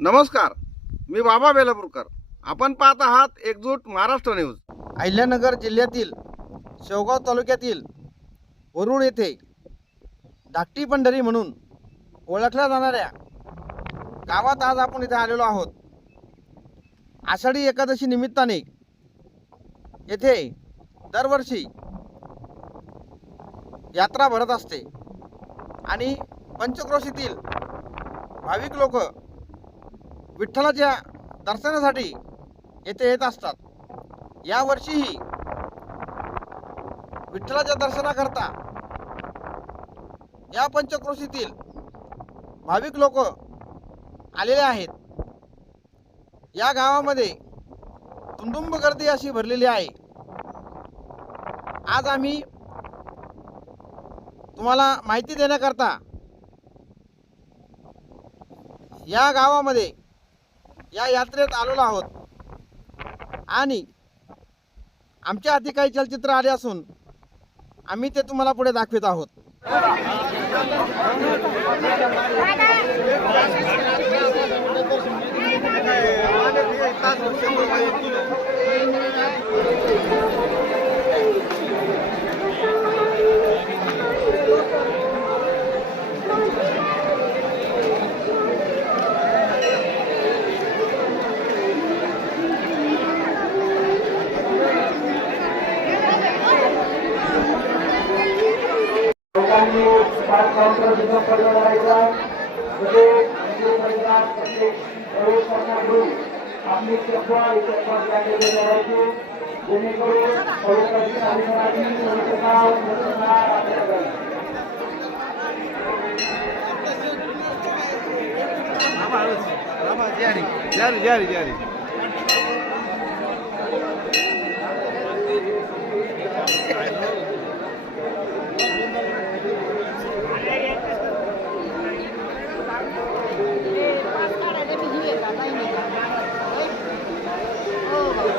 नमस्कार, मी बाबा बेलापूरकर. आपण पाहत आहात एकजूट महाराष्ट्र न्यूज. अहिल्यानगर जिल्ह्यातील शेवगाव तालुक्यातील वरुड येथे धाकटी पंढरी म्हणून ओळखल्या जाणाऱ्या गावात आज आपण इथे आलेलो आहोत. आषाढी एकादशी निमित्ताने येथे दरवर्षी यात्रा भरत असते आणि पंचक्रोशीतील भाविक लोक विठ्ठलाच्या दर्शनासाठी येथे येत असतात. या वर्षीही विठ्ठलाच्या दर्शनाकरता या पंचक्रोशीतील भाविक लोक आलेले आहेत. या गावामध्ये तुंडुंब गर्दी अशी भरलेली आहे. आज आम्ही तुम्हाला माहिती देण्याकरता या गावामध्ये या यात्रेत आलेलो आहोत आणि आमच्या हाती काही चलचित्र आले असून आम्ही ते तुम्हाला पुढे दाखवित आहोत.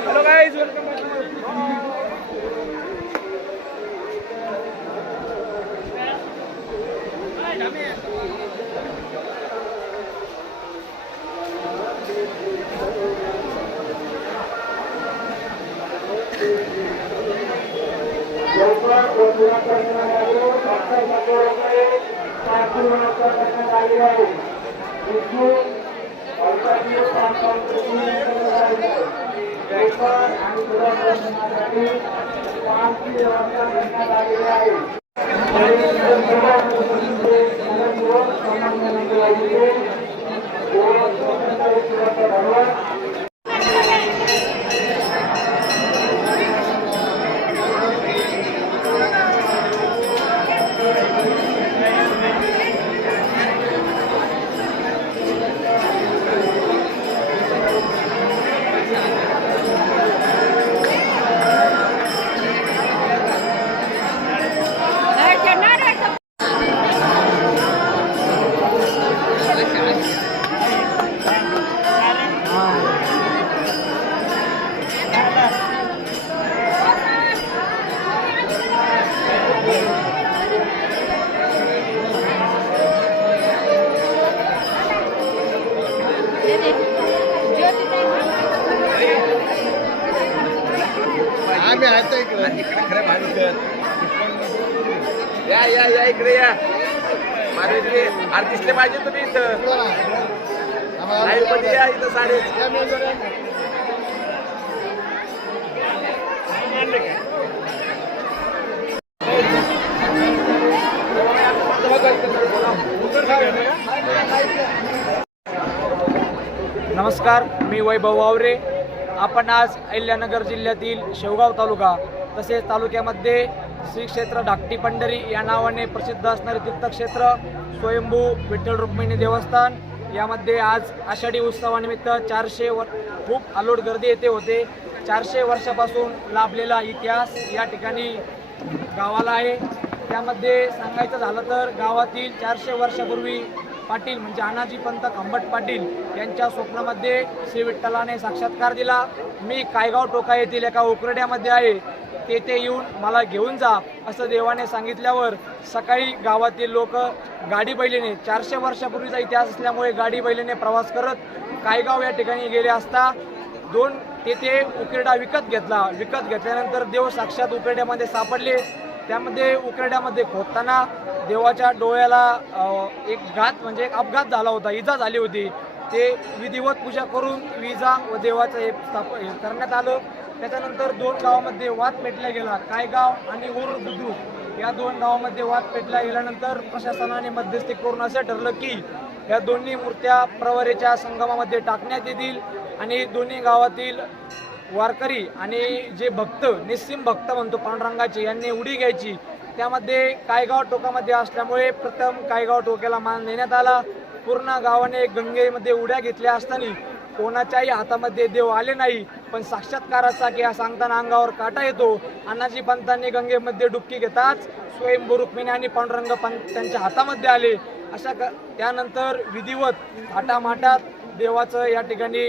Hello guys, welcome back. या इकडे या. माझ्या इकडे दिसले पाहिजे तुम्ही इथं लाईव्ह मध्ये या. इथं सारे नमस्कार, मी वैभव वावरे. आपण आज अहिल्यानगर जिल्ह्यातील शेवगाव तालुका तसेच तालुक्यामध्ये श्री क्षेत्र धाकटी पंढरी या नावाने प्रसिद्ध असणारे तीर्थक्षेत्र स्वयंभू विठ्ठल रुक्मिणी देवस्थान यामध्ये आज आषाढी उत्सवानिमित्त 400 खूप अलोट गर्दी येथे होते. 400 वर्षापासून लाभलेला इतिहास या ठिकाणी गावाला आहे. त्यामध्ये सांगायचं झालं तर गावातील 400 वर्षापूर्वी पाटील म्हणजे अनाजी पंत खंबट पाटील यांच्या स्वप्नामध्ये श्री विठ्ठलाने साक्षात्कार दिला. मी कायगाव टोका येथील एका उकरड्यामध्ये आहे, तेथे येऊन मला घेऊन जा असं देवाने सांगितल्यावर सकाळी गावातील लोक गाडी बैलेने 400 वर्षापूर्वीचा इतिहास असल्यामुळे गाडी बैलेने प्रवास करत कायगाव या ठिकाणी गेले असता तेथे उकिरडा विकत घेतल्यानंतर देव साक्षात उकिरड्यामध्ये सापडले. त्यामध्ये उकिरड्यामध्ये खोदताना देवाच्या डोळ्याला एक अपघात झाला होता, इजा झाली होती. ते विधिवत पूजा करून विजा व देवाचं हे करण्यात आलं. त्याच्यानंतर 2 गावामध्ये वाद पेटला गेला, कायगाव आणि उर बुद्रुक या 2 गावामध्ये वाद पेटला गेल्यानंतर प्रशासनाने मध्यस्थी करून असं ठरलं की या दोन्ही मूर्त्या प्रवरेच्या संगमामध्ये टाकण्यात येतील आणि दोन्ही गावातील वारकरी आणि जे भक्त, निस्सिम भक्त म्हणतो पांडुरंगाचे, यांनी उडी घ्यायची. त्यामध्ये कायगाव टोकामध्ये असल्यामुळे प्रथम कायगाव टोक्याला मान देण्यात आला. पूर्ण गावाने गंगेमध्ये उड्या घेतल्या असताना कोणाच्याही हातामध्ये देव आले नाही, पण साक्षात्काराचा की सांगताना अंगावर काटा येतो. अण्णाजी पंतांनी गंगेमध्ये डुबकी घेताच स्वयंभू रुक्मिणी आणि पांडुरंग पंत त्यांच्या हातामध्ये आले. त्यानंतर विधिवत थाटामाटात देवाचं या ठिकाणी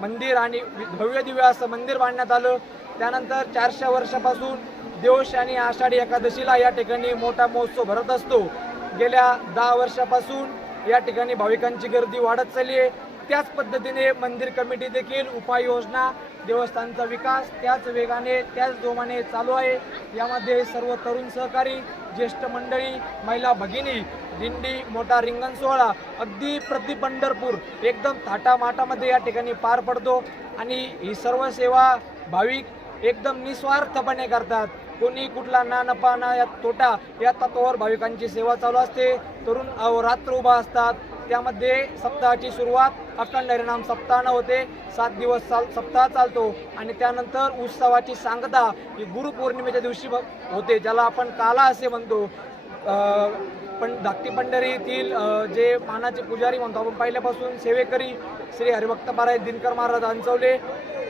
मंदिर आणि भव्य दिव्य असं मंदिर बांधण्यात आलं. त्यानंतर 400 वर्षापासून देवश आणि आषाढी एकादशीला या ठिकाणी मोठा महोत्सव भरत असतो. गेल्या 10 वर्षापासून या ठिकाणी भाविकांची गर्दी वाढत चालली आहे. त्याच पद्धतीने मंदिर कमिटी देखील उपाययोजना, देवस्थानचा विकास त्याच वेगाने त्याच जोमाने चालू आहे. यामध्ये सर्व तरुण सहकारी, ज्येष्ठ मंडळी, महिला भगिनी, दिंडी, मोठा रिंगण सोहळा अगदी प्रति पंढरपूर एकदम थाटामाटामध्ये या ठिकाणी पार पडतो आणि ही सर्व सेवा भाविक एकदम निस्वार्थपणे करतात. कोणी कुठला ना नफा ना या तोटा या तत्वावर भाविकांची सेवा चालू असते. तरुण अहोरात्र उभा असतात. त्यामध्ये सप्ताहाची सुरुवात अखंड हरिनाम सप्ताहानं होते. 7 दिवस सप्ताह चालतो आणि त्यानंतर उत्सवाची सांगता ही गुरुपौर्णिमेच्या दिवशी होते, ज्याला आपण काला असे म्हणतो. पण धाकटी पंढरी येथील जे मानाचे पुजारी म्हणतो आपण पहिल्यापासून सेवेकरी श्री हरिभक्त पारायण दिनकर महाराज अंचवले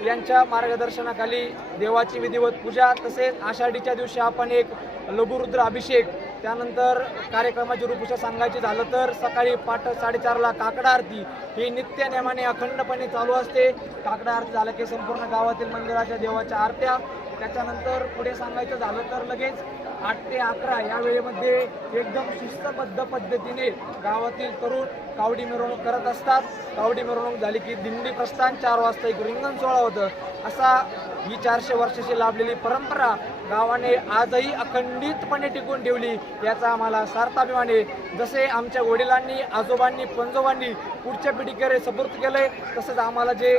यांच्या मार्गदर्शनाखाली देवाची विधिवत पूजा, तसेच आषाढीच्या दिवशी आपण एक लघुरुद्र अभिषेक, त्यानंतर कार्यक्रमाची रूपरेषा सांगायची झालं तर सकाळी 5:30ला काकडा आरती ही नित्य नेमाने अखंडपणे चालू असते. काकडा आरती झालं की संपूर्ण गावातील मंदिराच्या देवाच्या आरत्या. त्याच्यानंतर पुढे सांगायचं झालं तर लगेच 8 ते 11 या वेळेमध्ये एकदम शिस्तबद्ध पद्धतीने गावातील तरुण कावडी मिरवणूक करत असतात. कावडी मिरवणूक झाली की दिंडी प्रस्थान 4 वाजता एक रिंगण सोहळा होतं. असा ही 400 वर्षाची लाभलेली परंपरा गावाने आजही अखंडितपणे टिकून ठेवली, याचा आम्हाला सार्थ अभिमान आहे. जसे आमच्या वडिलांनी, आजोबांनी, पणजोबांनी पुढच्या पिढीकडे सुपूर्द केलंय, तसंच आम्हाला जे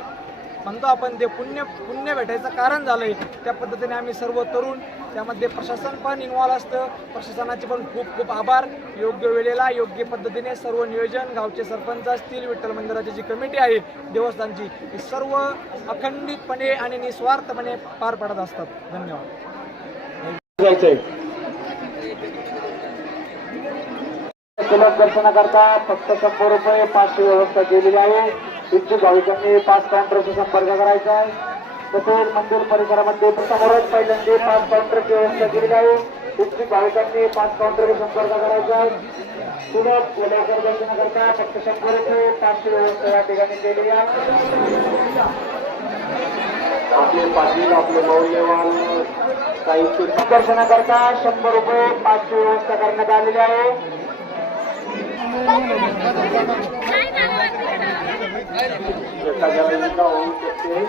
म्हणतो आपण ते पुण्य भेटायचं कारण झालंय. त्या पद्धतीने आम्ही सर्व तरुण, त्यामध्ये प्रशासन पण इन्व्हॉल्व असतं. प्रशासनाचे पण खूप खूप आभार. योग्य वेळेला योग्य पद्धतीने सर्व नियोजन, गावचे सरपंच असतील, विठ्ठल मंदिराची जी कमिटी आहे देवस्थानची, हे सर्व अखंडितपणे आणि निस्वार्थपणे पार पडत असतात. धन्यवाद. सुलभ दर्शनाकरता फक्त 100 रुपये पासची व्यवस्था केलेली आहे. इच्छुक भाविकांनी पास काउंटरचा संपर्क करायचा आहे. तसेच मंदिर परिसरामध्ये समोरच पहिल्यांदा पास काउंटरची व्यवस्था केलेली आहे. इच्छुक भाविकांनी पास काउंटरचा संपर्क करायचा आहे. सुलभ लवकर दर्शनाकरता फक्त 100 रुपये पासची व्यवस्था या ठिकाणी केलेली आहे. आपले पाटील, आपले मौल्यवान साहित्य दर्शनाकरता 100 रुपये पासची व्यवस्था करण्यात आलेली आहे. होऊ शकते.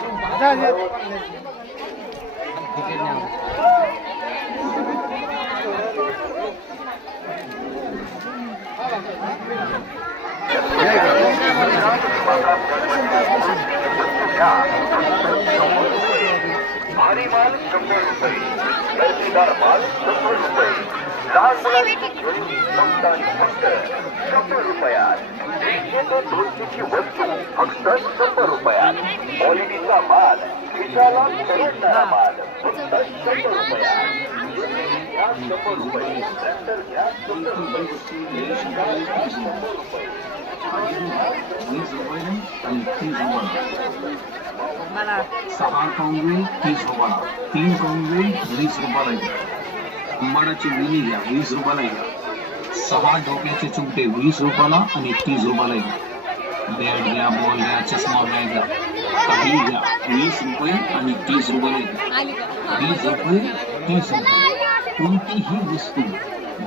भारी माल 100 रुपये, दर्जेदार माल 100 रुपये, लहान मुलांची खरेदी फक्त 100 रुपयात. 100 ते 200ची वस्तू फक्त 100 रुपयात. क्वालिटीचा माल, खिशाला परवडणारा माल फक्त 100 रुपयात. 100 रुपये, ट्रॅक्टर घ्या 100 रुपये, 100 रुपये. 20 रुपये आणि 30 रुपये. 6 कांगवे 30 रुपयाला, 3 कांगवे 20 रुपयाला घ्या. अंबाडाची वेणी घ्या 20 रुपयाला घ्या. 6 डोक्याचे चुमटे 20 रुपयाला आणि 30 रुपयाला घ्या. बॅट घ्या, बॉल घ्या, चष्मा बॅग घ्या, काही घ्या 20 रुपये आणि 30 रुपयाला घ्या. 20 रुपये 30 रुपये. कोणतीही वस्तू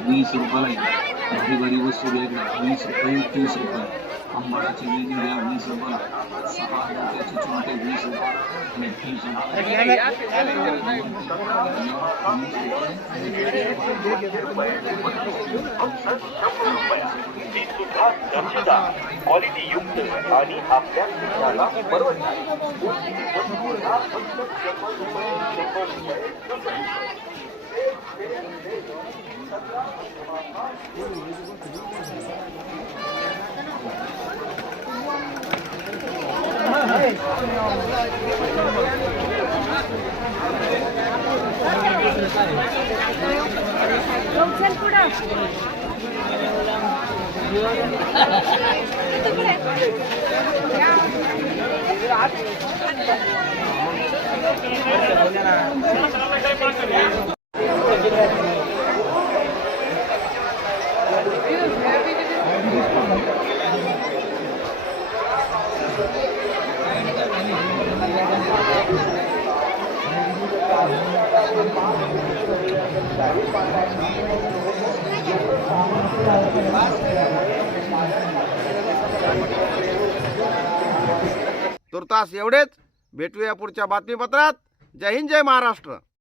20 रुपयाला घ्या. भारी भारी वस्तू घ्या 20 रुपये 30 रुपये. अंबाडाची वेली द्या 20 रुपयाला, 6 मोत्याची चुंटे 20 रुपयाला आणि 30 ती सुद्धा दर्जेदार, क्वालिटी युक्त आणि आपल्या शरीराला परवडणार. तुर्तास एवढेच. भेटूया पुढच्या बातमीपत्रात. जय हिंद, जय महाराष्ट्र.